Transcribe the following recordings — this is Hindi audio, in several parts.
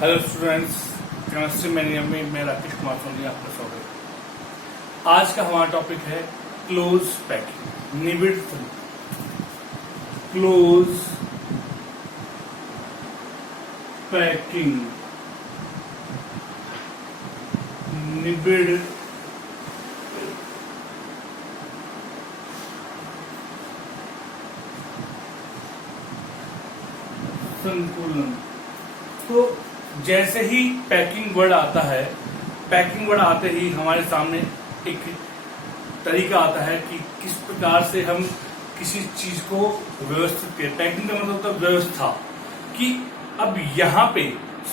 हेलो स्टूडेंट्स, केमिस्ट्री में मैं राकेश कुमार सोनी आपका स्वागत है। आज का हमारा टॉपिक है क्लोज पैकिंग, निबिड क्लोज पैकिंग, निबिड संकुलन। तो जैसे ही पैकिंग वर्ड आता है, पैकिंग वर्ड आते ही हमारे सामने एक तरीका आता है कि किस प्रकार से हम किसी चीज को व्यवस्थित करें। पैकिंग का मतलब होता है व्यवस्था। कि अब यहाँ पे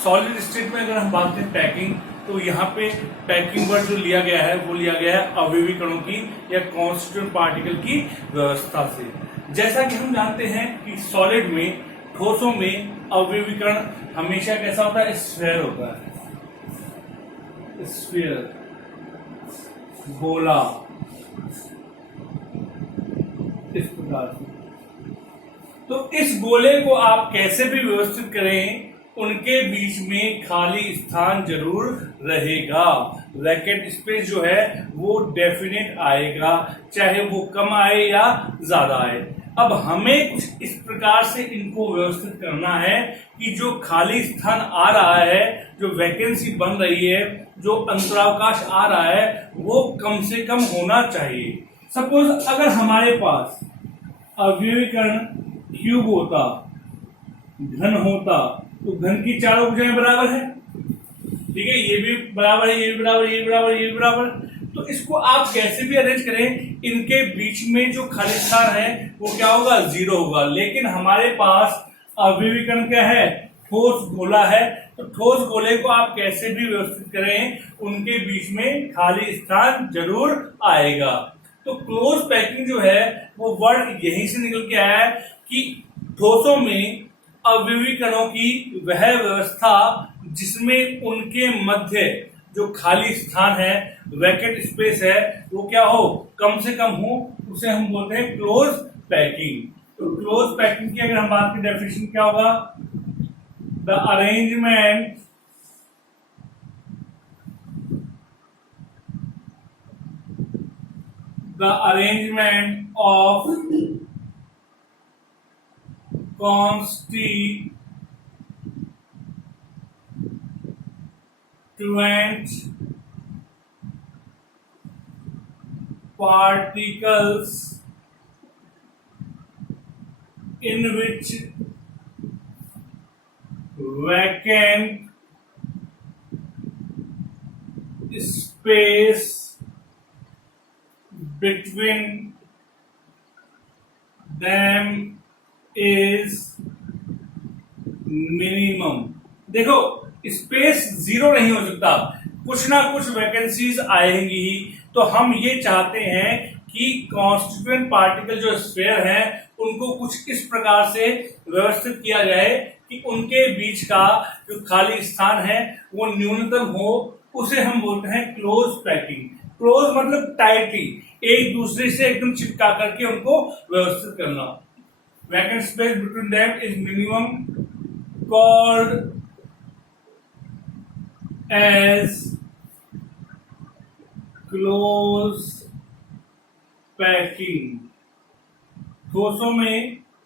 सॉलिड स्टेट में अगर हम बात करें पैकिंग, तो यहाँ पे पैकिंग वर्ड जो लिया गया है वो लिया गया है अवयवी कणों की या कॉन्स्टिट्यूएंट पार्टिकल की व्यवस्था से। जैसा कि हम जानते हैं कि सॉलिड में, ठोसों में अवयवीकरण हमेशा कैसा होता है? स्फीयर होता है। स्फीयर, गोला, इस प्रकार से। तो इस गोले को आप कैसे भी व्यवस्थित करें, उनके बीच में खाली स्थान जरूर रहेगा। वैकेंट स्पेस जो है वो डेफिनेट आएगा, चाहे वो कम आए या ज्यादा आए। अब हमें कुछ इस प्रकार से इनको व्यवस्थित करना है कि जो खाली स्थान आ रहा है, जो वैकेंसी बन रही है, जो अंतरावकाश आ रहा है, वो कम से कम होना चाहिए। सपोज अगर हमारे पास अवयवीकरण क्यूब होता, घन होता, तो घन की चारों भुजाएं बराबर है, ठीक है, ये भी बराबर है, ये भी बराबर, ये भी बराबर, ये भी बराबर। तो इसको आप कैसे भी अरेंज करें, इनके बीच में जो खाली स्थान है वो क्या होगा? जीरो होगा। लेकिन हमारे पास अवयवीकरण क्या है? ठोस गोला है। तो ठोस गोले को आप कैसे भी व्यवस्थित करें, उनके बीच में खाली स्थान जरूर आएगा। तो क्लोज पैकिंग जो है वो वर्ड यहीं से निकल के आया है कि ठोसों में अवयवीकरणों की वह व्यवस्था जिसमें उनके मध्य जो खाली स्थान है, वैकेंट स्पेस है, वो क्या हो? कम से कम हो, उसे हम बोलते हैं क्लोज पैकिंग। तो क्लोज पैकिंग की अगर हम बात करें, डेफिनेशन क्या होगा? The arrangement of constituent particles in which vacant space between them is minimum. देखो, स्पेस जीरो नहीं हो सकता, कुछ ना कुछ वैकेंसीज आएंगी ही। तो हम ये चाहते हैं कि कॉन्स्टिट्यूएंट पार्टिकल जो स्फीयर है उनको कुछ इस प्रकार से व्यवस्थित किया जाए कि उनके बीच का जो खाली स्थान है वो न्यूनतम हो। उसे हम बोलते हैं क्लोज पैकिंग। क्लोज मतलब टाइटली, एक दूसरे से एकदम चिपका करके उनको व्यवस्थित करना। Vacant space between them is minimum, called as close packing। ठोसों में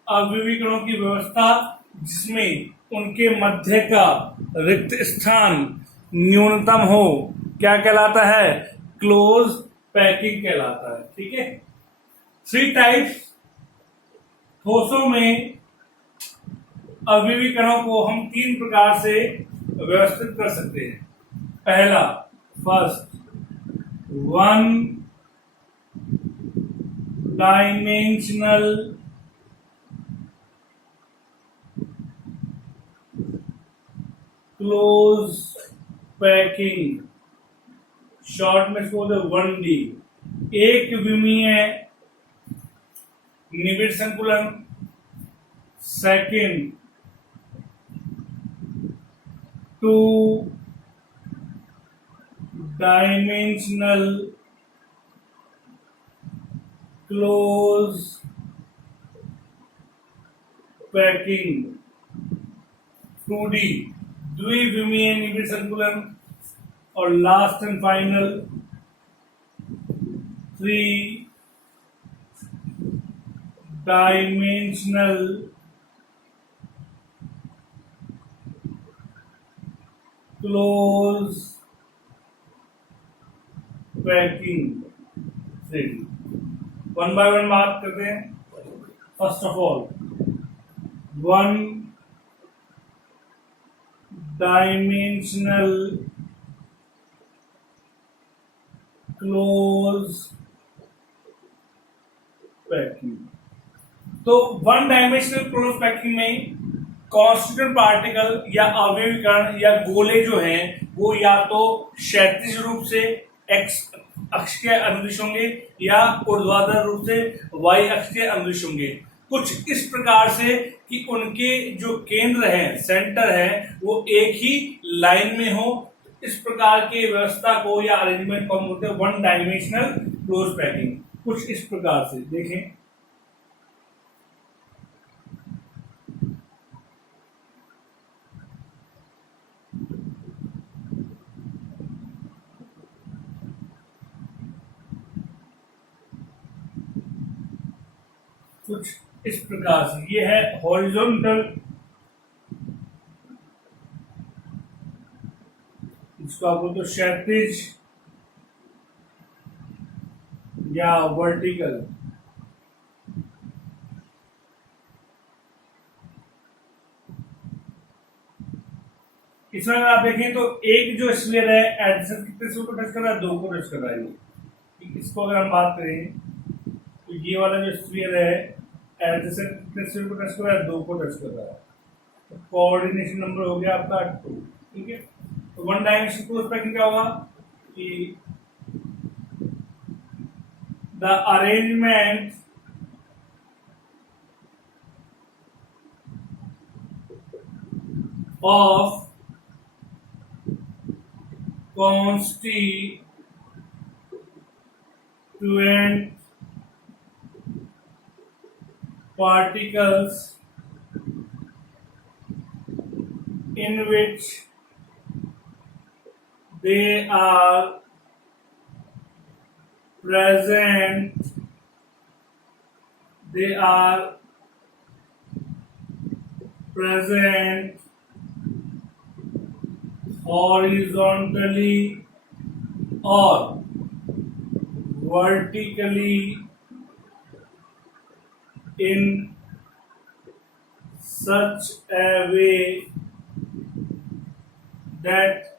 अवयवीकरणों की व्यवस्था जिसमें उनके मध्य का रिक्त स्थान न्यूनतम हो, क्या कहलाता है? क्लोज पैकिंग कहलाता है। ठीक है। 3 टाइप्स ठोसों में अवयवीकरणों को हम 3 प्रकार से व्यवस्थित कर सकते हैं। पहला, first, 1 dimensional close packing, short में इसको बोलते 1D। एक विमीय निबिड़ संकुलन। Second, 2 dimensional close packing, 2D। द्विविमीय निबिड़ संकुलन, और last and final three dimensional close packing thread. One by one बात करते हैं। First of all, one dimensional close packing. तो वन डायमेंशनल क्लोज पैकिंग में कॉन्स्टिट्यूएंट पार्टिकल या अवयवीकरण या गोले जो हैं वो या तो क्षैतिज रूप से एक्स अक्ष के अनुदिश होंगे या ऊर्ध्वाधर रूप से वाई अक्ष के अनुदिश होंगे। कुछ इस प्रकार से कि उनके जो केंद्र है, सेंटर है, वो एक ही लाइन में हो। इस प्रकार की व्यवस्था को या अरेंजमेंट को हम बोलते हैं वन डायमेंशनल क्लोज पैकिंग। कुछ इस प्रकार से देखें, कुछ इस प्रकार से ये है हॉरिजॉन्टल, इसको आप बोलते हो क्षैतिज या वर्टिकल। इसमें अगर आप देखें तो एक जो स्फीयर है एडजेसेंट कितने से को टच कर रहा है, दो को टच कर रहा है। इसको अगर हम बात करें तो ये वाला जो स्फीयर है एडजेसेंट कितने से को टच कर रहा है, दो को टच कर रहा है। तो कोऑर्डिनेशन नंबर हो गया आपका 2। ठीक है, तो वन डायमेंशनल क्लोज पैकिंग क्या होगा कि the arrangement of constituent particles in which they are present horizontally or vertically in such a way that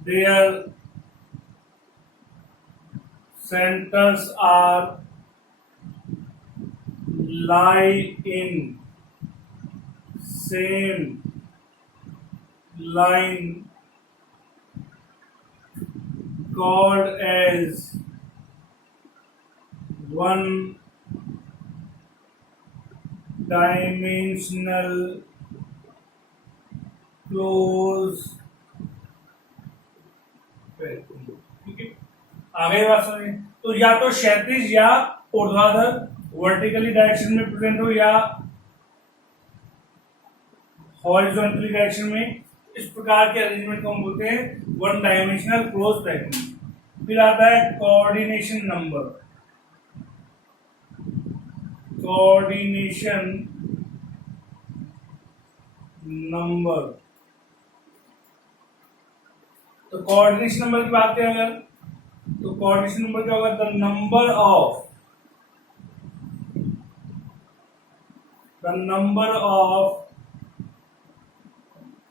their centers are lie in same line called as one dimensional close packing. ठीक है, आगे बात समझिए। तो या तो क्षैतिज या ऊर्ध्वाधर वर्टिकली डायरेक्शन में प्रेजेंट हो या हॉरिजॉन्टली डायरेक्शन में, इस प्रकार के अरेंजमेंट को हम बोलते हैं वन डायमेंशनल क्लोज पैकिंग। फिर आता है कोऑर्डिनेशन नंबर। कोऑर्डिनेशन नंबर, तो कोऑर्डिनेशन नंबर की बात करें अगर, तो कोऑर्डिनेशन नंबर क्या होगा, the number of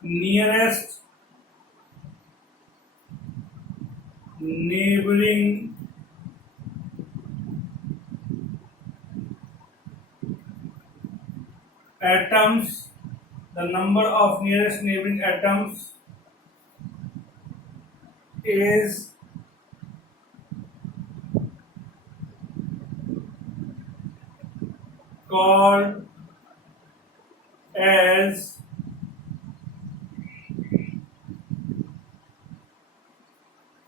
nearest neighboring atoms, the number of nearest neighboring atoms is called as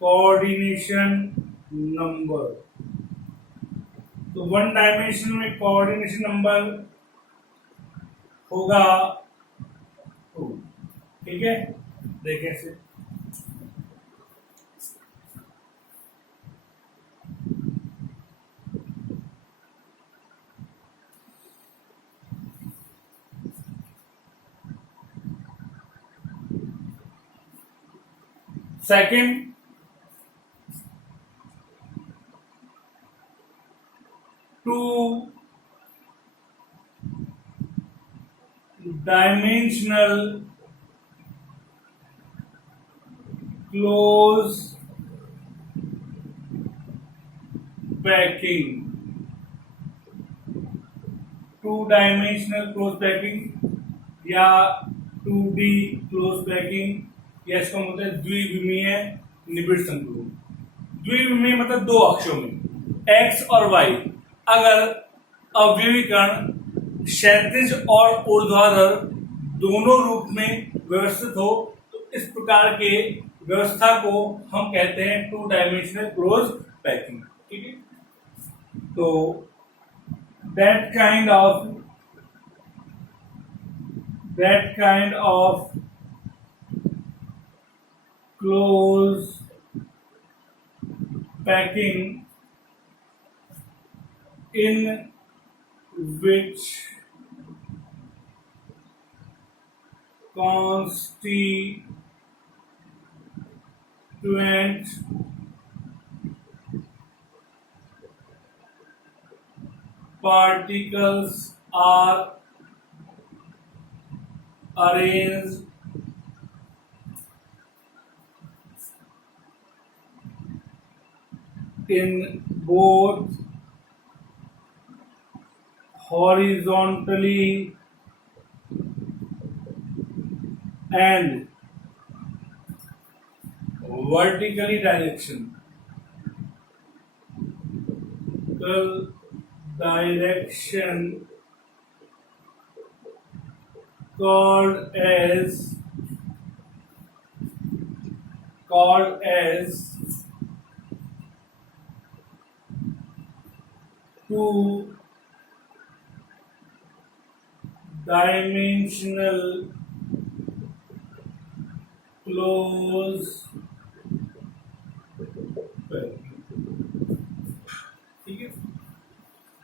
coordination number. तो वन डायमेंशन में कोऑर्डिनेशन नंबर होगा 2। ठीक है, देखें इसे। Second, two dimensional close packing. Two dimensional close packing या 2D क्लोज पैकिंग या इसका मतलब द्विविमीय निबिड़ संकुलन। द्विविमीय मतलब दो अक्षों में एक्स और वाई अगर अव्यवीकरण क्षैतिज और ऊर्ध्वाधर दोनों रूप में व्यवस्थित हो तो इस प्रकार के व्यवस्था को हम कहते हैं टू डायमेंशनल क्लोज पैकिंग। ठीक है, तो that kind of close packing in which constituent particles are arranged in both horizontally and vertically direction called as two dimensional close packing. ठीक है,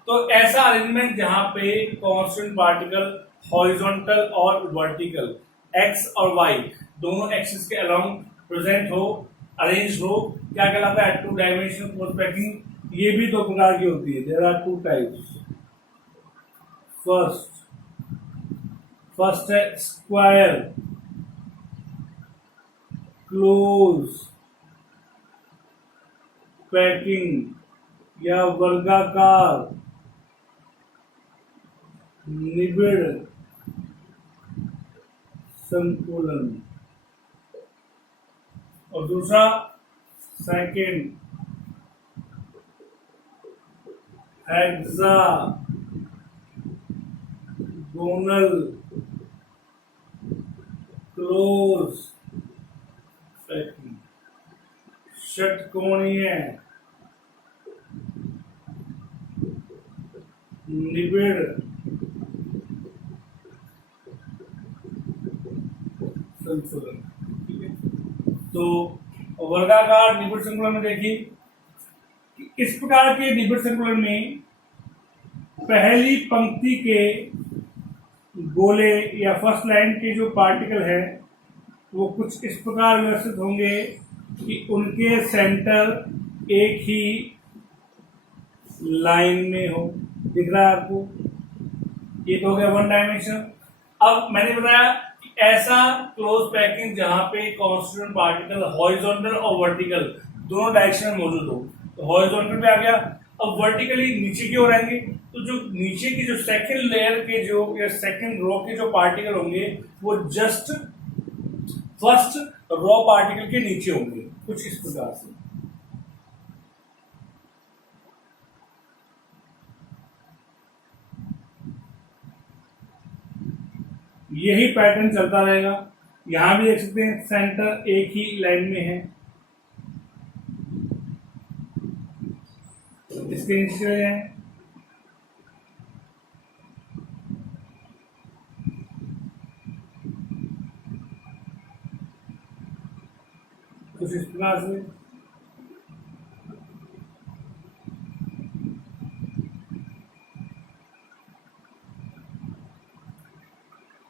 तो ऐसा अरेंजमेंट जहां पे कांस्टेंट पार्टिकल हॉरिजॉन्टल और वर्टिकल एक्स और वाई दोनों एक्सिस के अलोंग प्रेजेंट हो, अरेंज हो, क्या कहलाता है टू डायमेंशनल क्लोज पैकिंग। ये भी दो प्रकार की होती है, there are two types. First है स्क्वायर क्लोज पैकिंग या वर्गाकार निबिड़ संकुलन, और दूसरा सेकंड हेक्सागोनल क्लोज पैकिंग, षटकोणीय निबिड़ संकुलन। ठीक है, तो वर्गाकार निबिड़ संकुलन में देखिए इस प्रकार के निबिड़ संकुलन में पहली पंक्ति के गोले या फर्स्ट लाइन के जो पार्टिकल है वो कुछ इस प्रकार व्यवस्थित होंगे कि उनके सेंटर एक ही लाइन में हो। दिख रहा है आपको, ये तो हो गया वन डायमेंशन। अब मैंने बताया कि ऐसा क्लोज पैकिंग जहां पे कांस्टिट्यूएंट पार्टिकल हॉरिजॉन्टल और वर्टिकल दोनों डायरेक्शन में मौजूद हो, तो हॉरिजॉन्टल पे आ गया। अब वर्टिकली नीचे की ओर आएंगे तो जो नीचे की जो सेकंड लेयर के जो या सेकंड रो के जो पार्टिकल होंगे वो जस्ट फर्स्ट रॉ पार्टिकल के नीचे होंगे, कुछ इस प्रकार से। यही पैटर्न चलता रहेगा। यहां भी देख सकते हैं सेंटर एक ही लाइन में है, इसके नीचे है। कुछ इस प्रकार से।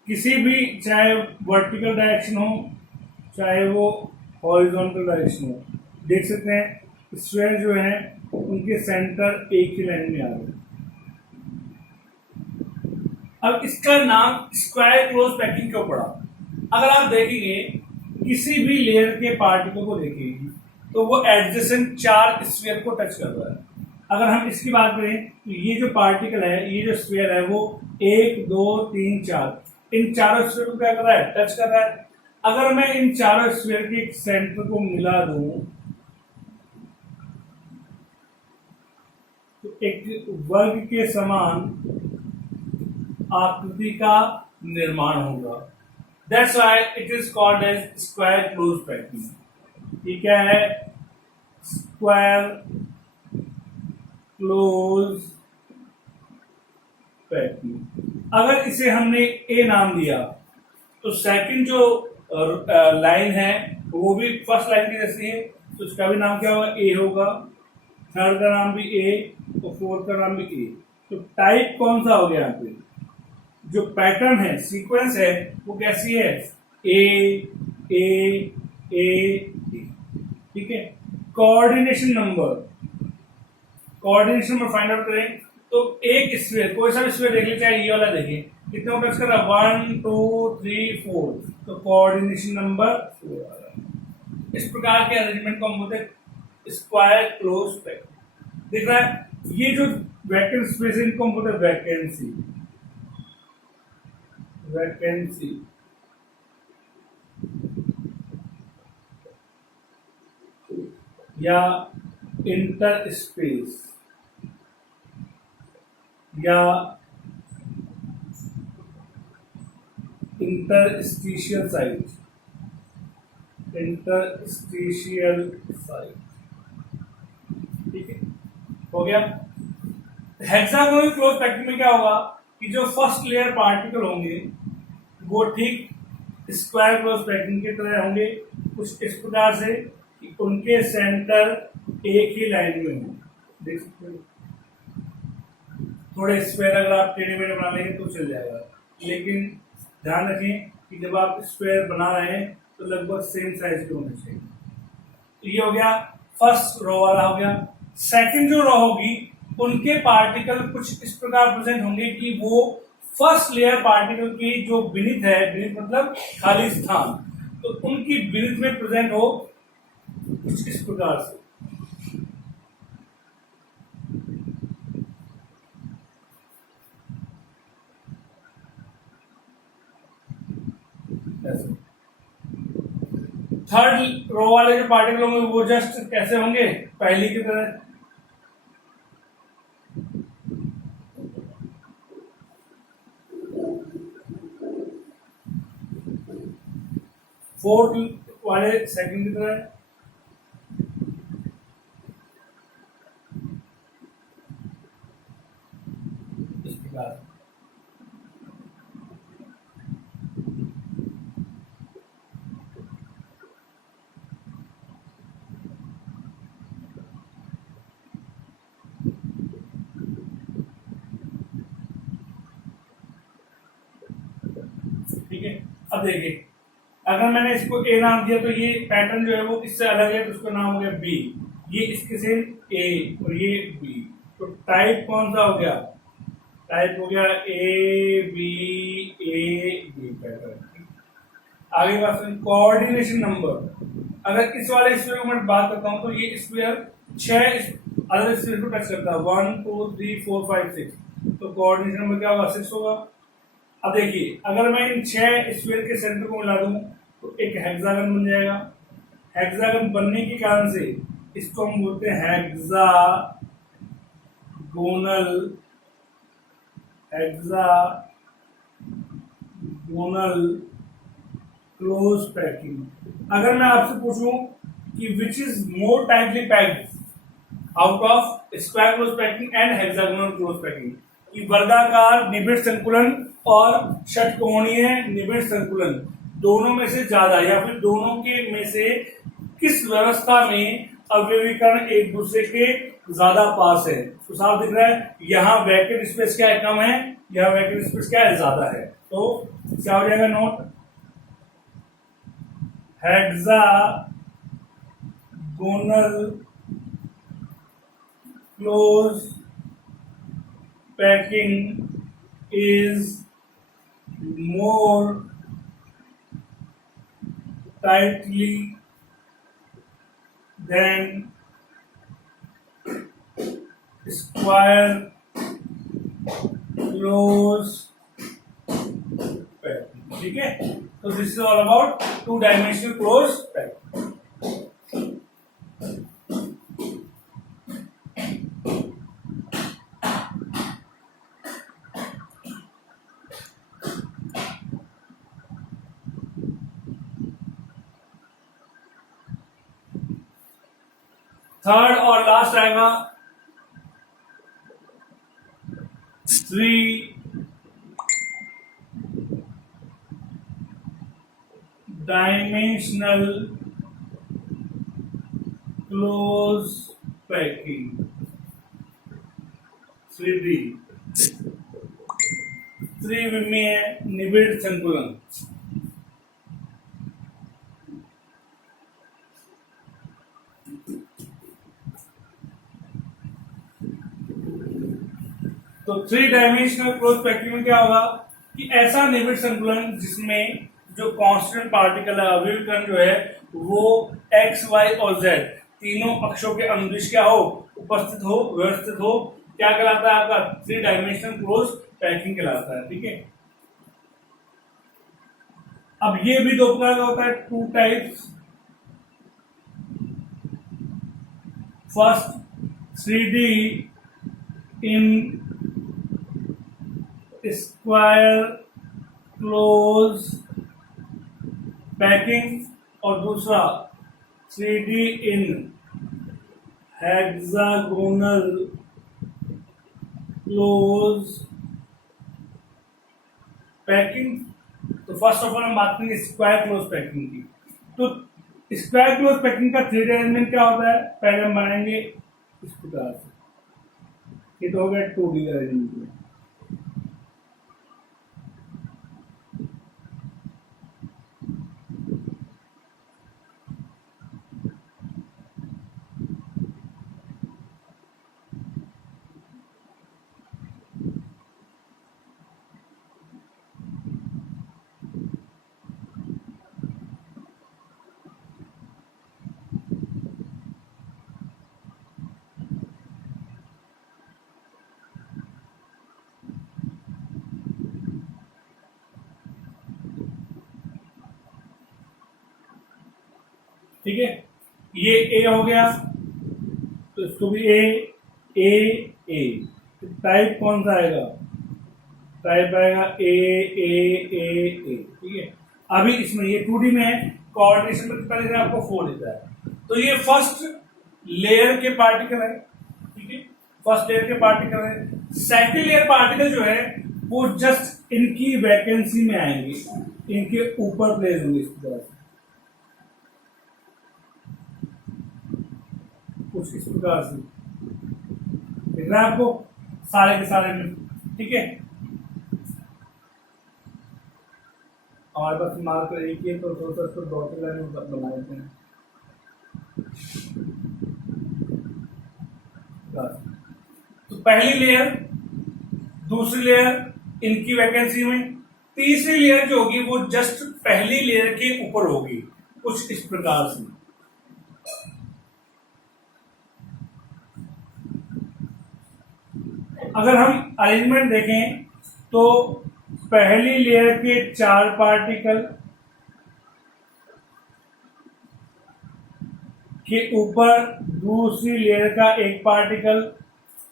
किसी भी, चाहे वर्टिकल डायरेक्शन हो चाहे वो हॉरिजॉन्टल डायरेक्शन हो, देख सकते हैं स्क्वायर जो है उनके सेंटर एक ही लाइन में आ रहे हैं। अब इसका नाम स्क्वायर क्लोज पैकिंग क्यों पड़ा? अगर आप देखेंगे किसी भी लेयर के पार्टिकल को देखेंगे तो वो एडजेसेंट 4 स्फीयर को टच कर रहा है। अगर हम इसकी बात करें तो ये जो पार्टिकल है, ये जो स्फीयर है, वो 1 2 3 4 इन चारों स्फीयर को क्या कर रहा है? टच कर रहा है। अगर मैं इन चारों स्फीयर के एक सेंटर को मिला दूं तो एक वर्ग के समान आकृति का निर्माण होगा। That's why it is called as square closed packing. ये क्या है? Square close packing. अगर इसे हमने ए नाम दिया तो सेकंड जो लाइन है वो भी फर्स्ट लाइन की जैसी है, तो उसका भी नाम क्या होगा? ए होगा। थर्ड का नाम भी ए और फोर्थ का नाम भी ए। तो टाइप कौन सा हो गया यहाँ पे? जो पैटर्न है, सीक्वेंस है, वो कैसी है? ए ए ए। ठीक है। कोऑर्डिनेशन नंबर फाइंड आउट करें तो एक स्फीयर, कोई सा भी स्फीयर देख ले, चाहे ये वाला देखिए, कितना टच कर रहा है? 1 2 3 4, तो कोऑर्डिनेशन नंबर 4 आ रहा है। इस प्रकार के अरेंजमेंट को हम बोलते हैं स्क्वायर क्लोज पैकिंग। दिख रहा है? ये जो वैकेंट स्पेस है इनको हम बोलते हैं वैकेंसी या इंटर स्पेस या इंटरस्टिशियल साइट। ठीक है, हो गया। हेक्सागोनल क्लोज पैकिंग में क्या होगा कि जो फर्स्ट लेयर पार्टिकल होंगे वो ठीक स्क्वायर क्लोज पैकिंग की तरह होंगे, कुछ इस प्रकार से कि उनके सेंटर एक ही लाइन में हों। देख सकते हो, थोड़े स्क्वायर अगर आप टेढ़े मेढ़े बना लेंगे तो चल जाएगा, लेकिन ध्यान रखें कि जब आप स्क्वायर बना रहे हैं तो लगभग सेम साइज के होने चाहिए। तो ये हो गया फर्स्ट रो वाला हो गया। सेकंड जो रो होगी उनके पार्टिकल कुछ इस प्रकार प्रेजेंट होंगे कि वो फर्स्ट लेयर पार्टिकल की जो बीनीथ है, बीनीथ मतलब खाली स्थान, तो उनकी बीनीथ में प्रेजेंट हो कुछ इस प्रकार से। थर्ड रो वाले जो पार्टिकल होंगे वो जस्ट कैसे होंगे? पहली की तरह। फोर्थ वाले सेकंड की तरह। इस प्रकार ठीक है। अब देखिए, अगर मैंने इसको ए नाम दिया तो ये पैटर्न जो है वो किससे अलग है, तो उसका नाम हो गया बी। ये इसके सेम ए और ये बी, तो टाइप कौन सा हो गया? टाइप हो गया ए बी पैटर्न। आगे बात कोऑर्डिनेशन नंबर। अगर इस वाले स्क्वायर को मैं बात करता हूं तो ये स्क्वायर 6 अलग स्क्वायर को टच करता है, 1 2 3 4 5 6, तो कोऑर्डिनेशन नंबर क्या होगा? 6 होगा। अब देखिए, अगर मैं इन 6 स्क्वायर के सेंटर को मिला दूं तो एक हेक्सागन बन जाएगा। हेक्सागन बनने के कारण से इसको हम बोलते हैं हेक्सागोनल क्लोज पैकिंग। अगर मैं आपसे पूछूं कि which is more tightly packed out of square close packing and hexagonal close packing, कि वर्गाकार निबिड़ संकुलन और षटकोणीय निबिड़ संकुलन दोनों में से ज्यादा या फिर दोनों के में से किस व्यवस्था में अवयवीकरण एक दूसरे के ज्यादा पास है। तो साफ दिख रहा है, यहाँ वैकेंट स्पेस क्या है, कम है, यहाँ वैकेंट स्पेस क्या है, ज्यादा है। तो क्या हो जाएगा note, hexagonal close packing is more tightly than square close pattern। ठीक है, तो this is all about two dimensional close pattern. Third और लास्ट आएगा 3 डायमेंशनल क्लोज पैकिंग, 3D, त्रिविमीय निबिड़ संकुलन। तो 3 डायमेंशनल क्लोज पैकिंग में क्या होगा कि ऐसा निबिड़ संकुलन जिसमें जो कांस्टेंट पार्टिकल है, अवयवीकरण जो है वो x, y और z तीनों अक्षों के अनुदिश क्या हो, उपस्थित हो, व्यवस्थित हो, क्या कहलाता है आपका 3 डायमेंशनल क्लोज पैकिंग कहलाता है। ठीक है, अब ये भी दो प्रकार का होता है, 2 types. First 3D in square close packing और दूसरा 3D इन हेक्सागोनल क्लोज पैकिंग। तो फर्स्ट ऑफ ऑल हम बात करेंगे स्क्वायर क्लोज पैकिंग की। तो स्क्वायर क्लोज पैकिंग का 3D अरेंजमेंट क्या होता है, पहले हम बनाएंगे इस प्रकार से, ये तो हो गया 2D अरेंजमेंट। ठीक है, ये ए हो गया, तो इसको भी ए ए ए। टाइप कौन सा आएगा, टाइप आएगा ए ए ए ए। ठीक है, अभी इसमें ये 2D में है, कोऑर्डिनेशन में कितना देता है आपको 4 देता है। तो ये फर्स्ट लेयर के पार्टिकल है। ठीक है, फर्स्ट लेयर के पार्टिकल है। सेकंड लेयर पार्टिकल जो है वो जस्ट इनकी वैकेंसी में आएंगे, इनके ऊपर प्लेस होंगे इस तरह से, कुछ इस प्रकार से दिख रहा है आपको सारे के सारे में। ठीक है, हमारे पास मार्कर एक ही है तो थोड़ा सा इसको डॉटेड लाइन में बना देते हैं। तो पहली लेयर, दूसरी लेयर इनकी वैकेंसी में, तीसरी लेयर जो होगी वो जस्ट पहली लेयर के ऊपर होगी, कुछ इस प्रकार से। अगर हम अरेंजमेंट देखें तो पहली लेयर के 4 पार्टिकल के ऊपर दूसरी लेयर का 1 पार्टिकल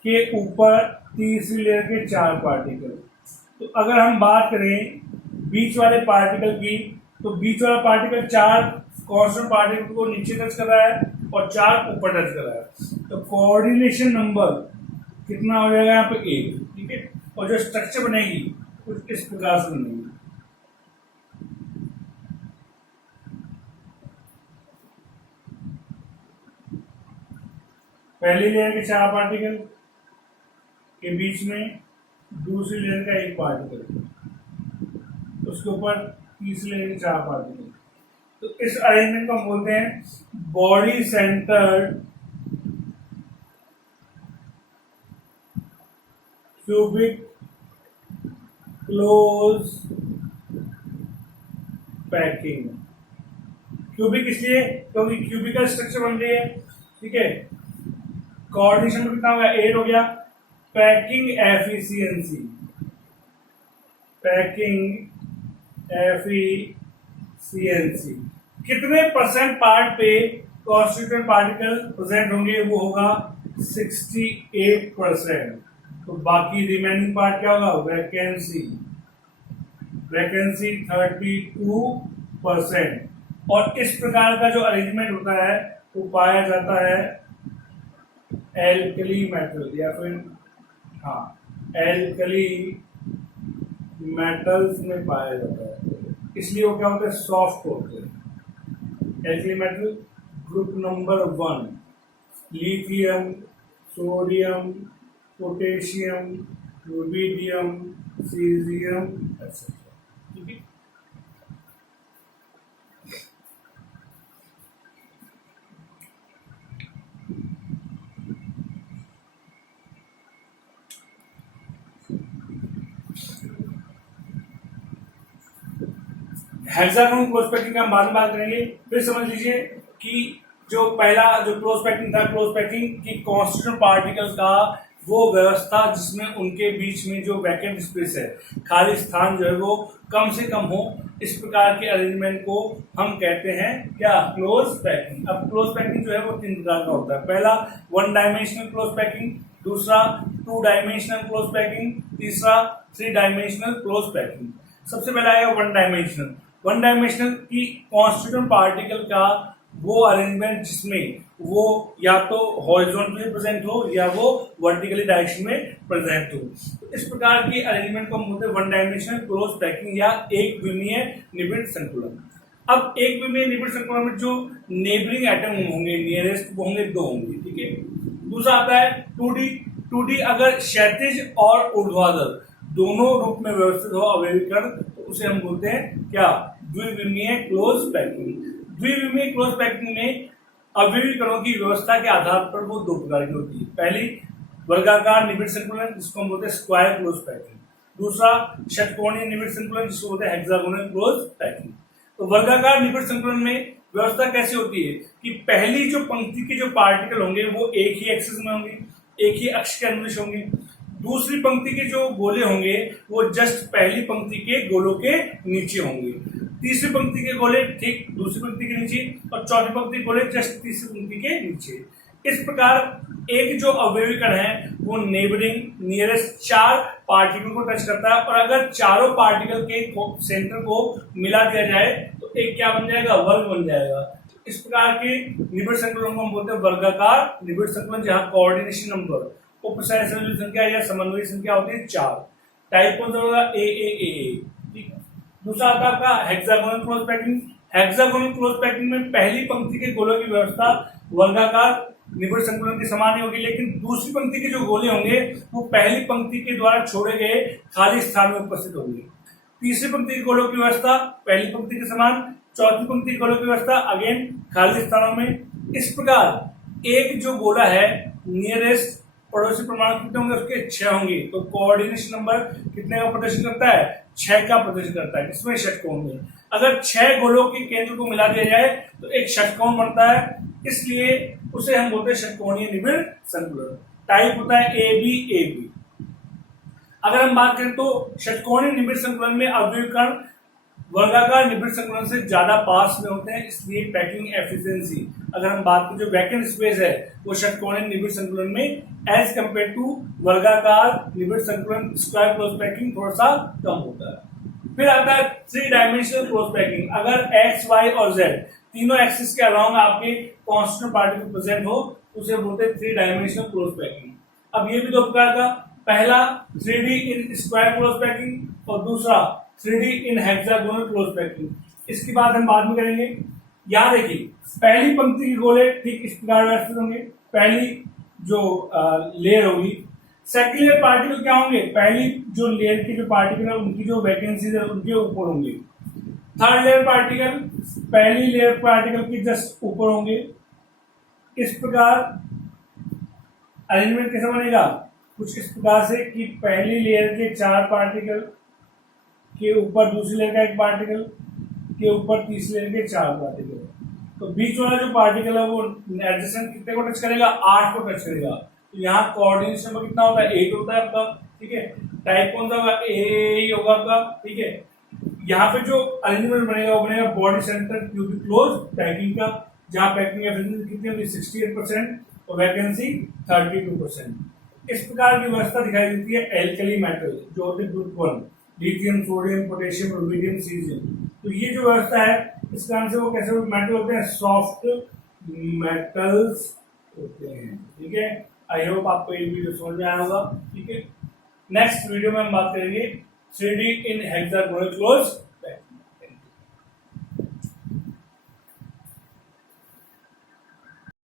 के ऊपर तीसरी लेयर के 4 पार्टिकल। तो अगर हम बात करें बीच वाले पार्टिकल की, तो बीच वाला पार्टिकल 4 कांस्टेंट पार्टिकल को नीचे टच कर रहा है और 4 ऊपर टच कर रहा है। तो कोऑर्डिनेशन नंबर कितना हो जाएगा यहाँ पे 1। ठीक है, और जो स्ट्रक्चर बनेगी कुछ इस प्रकार से बनेगी। पहली लेयर के 4 पार्टिकल के बीच में दूसरी लेयर का 1 पार्टिकल, उसके ऊपर तीसरी लेयर के 4 पार्टिकल। तो इस अरेंजमेंट को हम बोलते हैं body centred cubic close packing. Cubic इसलिए क्योंकि क्यूबिकल स्ट्रक्चर बन रही है, ठीक है। कोऑर्डिनेशन में कितना हो गया, 8 हो गया। पैकिंग एफिशिएंसी, पैकिंग एफिशिएंसी, कितने परसेंट पार्ट पे कॉन्स्टिट्यूएंट पार्टिकल प्रेजेंट होंगे, वो होगा 68%। तो बाकी रिमेनिंग पार्ट क्या होगा, वैकेंसी, वैकेंसी 32%। और इस प्रकार का जो अरेंजमेंट होता है वो पाया जाता है एल्कली मेटल या फिर एल्कली मेटल्स में पाया जाता है, इसलिए वो क्या होते हैं, सॉफ्ट होते हैं। Alkali metal group number 1 lithium, sodium, potassium, rubidium, caesium etcetera. ठीक है। हेक्सागोनल क्लोज पैकिंग का हम बाद में बात करेंगे। फिर समझ लीजिए कि जो पहला जो क्लोज पैकिंग था, क्लोज पैकिंग की कॉन्स्टिट्यूएंट पार्टिकल्स का वो व्यवस्था जिसमें उनके बीच में जो वैकेंट स्पेस है, खाली स्थान जो है वो कम से कम हो, इस प्रकार के अरेंजमेंट को हम कहते हैं क्या, क्लोज पैकिंग। अब क्लोज पैकिंग जो है वो 3 प्रकार का होता है। पहला 1 डायमेंशनल क्लोज पैकिंग, दूसरा 2 डायमेंशनल क्लोज पैकिंग, तीसरा 3 डायमेंशनल क्लोज पैकिंग। सबसे पहला आएगा 1 डायमेंशनल। 1 डायमेंशनल की कॉन्स्टिट्यूएंट पार्टिकल का वो अरेंजमेंट जिसमें वो या तो हॉरिजॉन्टली प्रेजेंट हो या वो वर्टिकली डायरेक्शन में प्रेजेंट हो। तो इस प्रकार की अरेंजमेंट को हम बोलते हैं 1 डायमेंशनल क्लोज पैकिंग या एक विमीय निबिड़ संकुलन। अब एक विमीय निबिड़ संकुलन में जो नेबरिंग एटम होंगे, नियरेस्ट, वो होंगे 2 होंगे, ठीक है। दूसरा आता है 2D। 2D अगर क्षैतिज और ऊर्ध्वाधर दोनों रूप में व्यवस्थित हो अवयवीकरण, तो उसे हम बोलते हैं क्या, द्विविमीय क्लोज पैकिंग। द्विविमीय क्लोज पैकिंग में अवयवीकरणों की व्यवस्था के आधार पर वो 2 प्रकार की होती है। पहली वर्गाकार निबिड़ संकुलन जिसको हम बोलते हैं स्क्वायर क्लोज पैकिंग, दूसरा षटकोणीय निबिड़ संकुलन जिसको बोलते हैं हेक्सागोनल क्लोज पैकिंग। तो वर्गाकार निबिड़ संकुलन में व्यवस्था कैसे होती है कि पहली जो पंक्ति के जो पार्टिकल होंगे वो एक ही एक्सिस में होंगे, एक ही अक्ष के अनुदिश होंगे। दूसरी पंक्ति के जो गोले होंगे वो जस्ट पहली पंक्ति के गोलों के नीचे होंगे। तीसरी पंक्ति के गोले ठीक दूसरी पंक्ति के नीचे, और चौथी पंक्ति के गोले जस्ट तीसरी पंक्ति के नीचे। इस प्रकार एक जो अवयवीकरण है वो नेबरिंग नियरेस्ट 4 पार्टिकल को टच करता है, और अगर चारों पार्टिकल के सेंटर को मिला दिया जाए तो एक क्या बन जाएगा, वर्ग बन जाएगा। इस प्रकार के निबिड़ संकुलन को हम बोलते हैं वर्गाकार निबिड़ संकुलन, जहां कोऑर्डिनेशन नंबर, उपसय संख्या या समन्वय संख्या होती है 4। टाइप कौन सा होगा, ए। ठीक। दूसरा आता है आपका hexagonal close packing. Hexagonal close packing में पहली पंक्ति के गोलों की व्यवस्था वर्गाकार निबिड़ संकुलन के समान ही होगी, लेकिन दूसरी पंक्ति के जो गोले होंगे वो पहली पंक्ति के द्वारा छोड़े गए खाली स्थान में उपस्थित होंगे। तीसरी पंक्ति के गोलों की व्यवस्था पहली पंक्ति के समान, चौथी पंक्ति के गोलों की व्यवस्था अगेन खाली स्थानों में। इस प्रकार एक जो गोला है नियरेस्ट पड़ोसी परमाणु कितने होंगे, उसके 6 होंगे। तो कोऑर्डिनेशन नंबर कितने का प्रदर्शन करता है, 6 का प्रदर्शन करता है। इसमें षटकोण में अगर 6 गोलों के केंद्र को मिला दिया जाए तो एक षटकोण बनता है, इसलिए उसे हम बोलते हैं षटकोणीय निबिड़ संकुलन। टाइप होता है ए बी। अगर हम बात करें तो षटकोणीय निबिड़ संकुलन में अवयवीकरण वर्गाकार निबिड़ संकुलन से ज्यादा पास में होते हैं, इसलिए पैकिंग एफिशिएंसी, अगर हम बात करें जो वैकेंट स्पेस है वो षटकोणीय निबिड़ संकुलन में एज कंपेयर टू वर्गाकार निबिड़ संकुलन स्क्वायर क्लोज पैकिंग थोड़ा सा कम होता है। फिर आता है 3 डायमेंशनल क्लोज पैकिंग। अगर एक्स, वाई और जेड तीनों एक्सिस के अलावा आपके कांस्टेंट पार्टिकल प्रेजेंट हो उसे बोलते हैं 3 डायमेंशनल क्लोज पैकिंग। अब ये भी 2 प्रकार का, पहला 3D in square close packing और दूसरा 3D इन हेक्सागोनल क्लोज पैकिंग। इसकी बात हम बाद में करेंगे। याद रखिए पहली पंक्ति के गोले ठीक इस प्रकार व्यवस्थित होंगे, पहली जो लेयर होगी। सेकंड लेयर पार्टिकल क्या होंगे, पहली जो लेयर के जो पार्टिकल है उनकी जो वैकेंसीज है उनके ऊपर होंगे। थर्ड लेयर पार्टिकल पहली लेयर पार्टिकल के जस्ट ऊपर होंगे। इस प्रकार अरेंजमेंट कैसा बनेगा, कुछ इस प्रकार से कि पहली लेयर के 4 पार्टिकल के ऊपर दूसरी लेयर का 1 पार्टिकल के ऊपर तीसरी लेयर के 4 पार्टिकल। तो बीच वाला जो पार्टिकल है वो एडजेसेंट कितने को टच करेगा, 8 को टच करेगा। तो यहाँ कोऑर्डिनेशन नंबर कितना होता है, 8 होता है आपका, ठीक है। टाइप कौन सा होगा, ए होगा आपका, ठीक है। यहाँ पे जो अरेंजमेंट बनेगा वो बनेगा body centre cubic close packing का, जहाँ पैकिंग एफिशिएंसी कितनी होगी 68% और वैकेंसी 32%। इस प्रकार की व्यवस्था दिखाई देती है एल्कली मेटल जो होते हैं group 1, lithium, sodium, potassium, rubidium, caesium. तो ये जो व्यवस्था है इस कारण से वो कैसे मेटल होते हैं, सॉफ्ट मेटल्स होते हैं, ठीक है। आई होप आपको ये वीडियो समझ में आया होगा, ठीक है। नेक्स्ट वीडियो में हम बात करेंगे 3D इन हेक्सागोनल क्लोज